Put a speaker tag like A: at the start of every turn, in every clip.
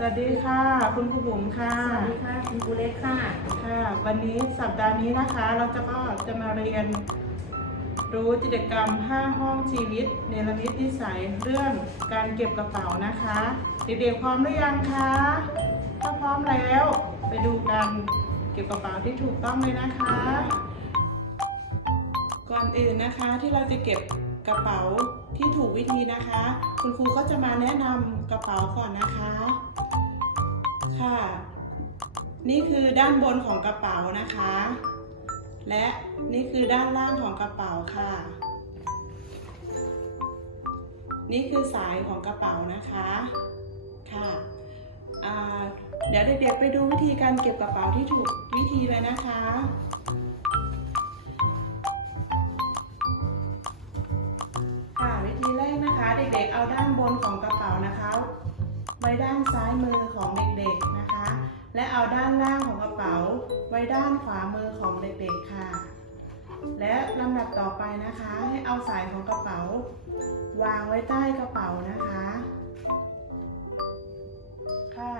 A: วัสดีค่ะ คุณครูบุ๋มค่ะ
B: สวัสดีค่ะคุณครูเล็กค่ะ
A: ค่ะ วันนี้สัปดาห์นี้นะคะเราจะก็จะมาเรียน รู้กิจกรรม 5 ห้องชีวิต เนรมิตนิสัยเรื่องการเก็บกระเป๋านะคะ เด็กๆพร้อมหรือยังคะถ้าพร้อมแล้วไปดูกันเก็บกระเป๋าที่ถูกต้องเลยนะคะ ก่อนอื่นนะคะที่เราจะเก็บกระเป๋าที่ถูกวิธีนะคะ คุณครูก็จะมาแนะนำกระเป๋าก่อนนะคะค่ะ นี่คือด้านบนของกระเป๋านะคะ และนี่คือด้านล่างของกระเป๋าค่ะ นี่คือสายของกระเป๋านะคะค่ะเดี๋ยวเด็กๆไปดูวิธีการเก็บกระเป๋าที่ถูกวิธีเลยนะคะค่ะวิธีแรกนะคะ เด็กๆเอาด้านบนของกระ เอาด้านล่างของกระเป๋าไว้ด้านขวามือของเด็กๆค่ะ และลำดับต่อไปนะคะ ให้เอาสายของกระเป๋า วางไว้ใต้กระเป๋านะคะ ค่ะ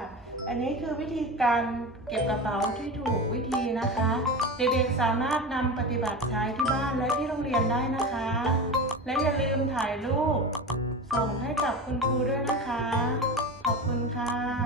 A: อันนี้คือวิธีการเก็บกระเป๋าที่ถูกวิธีนะคะ เด็กๆสามารถนำปฏิบัติใช้ที่บ้านและที่โรงเรียนได้นะคะ และอย่าลืมถ่ายรูปส่งให้กับคุณครูด้วยนะคะ ขอบคุณค่ะ